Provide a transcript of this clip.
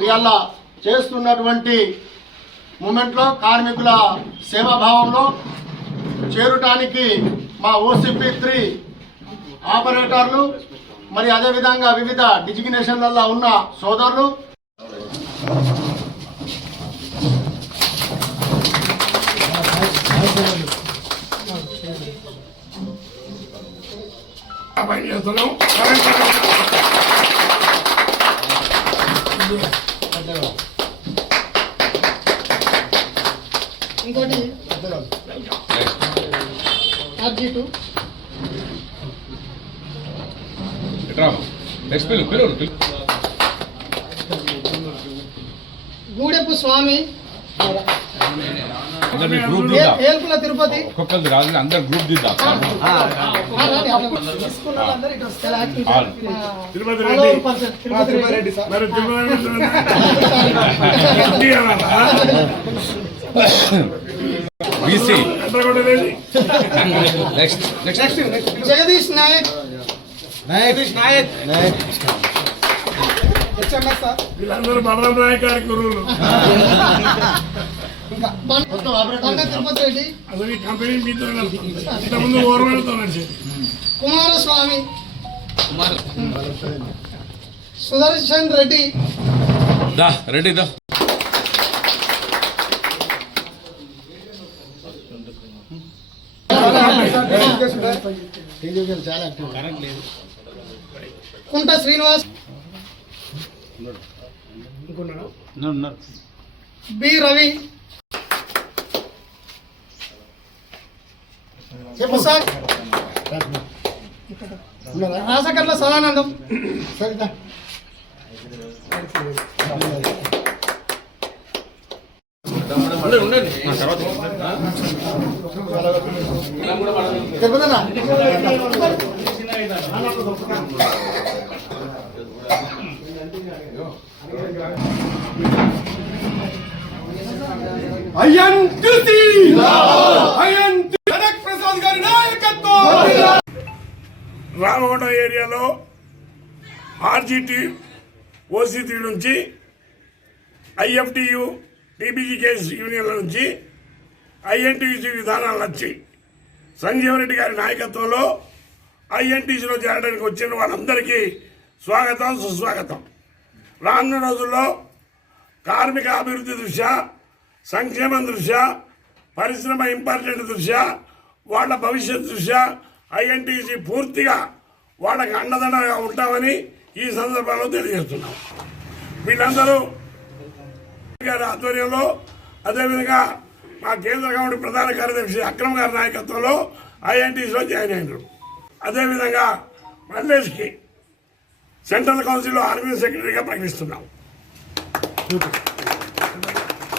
ఇవాళ చేస్తున్నటువంటి మూమెంట్లో కార్మికుల సేవాభావంలో చేరటానికి మా OCP3 ఆపరేటర్లు మరి అదేవిధంగా వివిధ డిజిగ్నేషన్లలో ఉన్న సోదరులు ఇంకోటి గూడెపు స్వామి ఏల్పుల తిరుపతి ఒక్కొక్కరిది రాదు, అందరు గ్రూప్ దిద్దాం. జగదీష్ నాయక్ వీళ్ళందరూ బలరాం నాయక్ గారి గురువులు. అసలు ఈ కంపెనీ మీతో ఇంతకుముందు ఓర్వలతో నడిచేది. కుమారస్వామి, సుదర్శన్ రెడ్డి రెడ్డి కుంట శ్రీనివాస్, బి రవి, రాసకర్ల సదానందం, రామగుండం ఏరియాలో RGT OC3 నుంచి IFTU TBGKS యూనియన్ల నుంచి INTC విధానాలు వచ్చి సంజీవరెడ్డి గారి నాయకత్వంలో INTCలో చేరడానికి వచ్చిన వాళ్ళందరికీ స్వాగతం సుస్వాగతం. రానున్న రోజుల్లో కార్మిక అభివృద్ధి దృష్ట్యా, సంక్షేమం దృష్ట్యా, పరిశ్రమ ఇంపార్టెంట్ దృష్ట్యా, వాళ్ళ భవిష్యత్ దృష్ట్యా INTC పూర్తిగా వాళ్ళకి అండదండగా ఉంటామని ఈ సందర్భంలో తెలియజేస్తున్నాం. వీళ్ళందరూ గారి ఆధ్వర్యంలో, అదేవిధంగా మా కేంద్ర కమిటీ ప్రధాన కార్యదర్శి అక్రమ్ గారి నాయకత్వంలో INTCలో జాయిన్ అయినారు. అదేవిధంగా మల్లేష్కి సెంట్రల్ కౌన్సిల్లో ఆర్గనైజింగ్ సెక్రటరీగా ప్రకటిస్తున్నాం.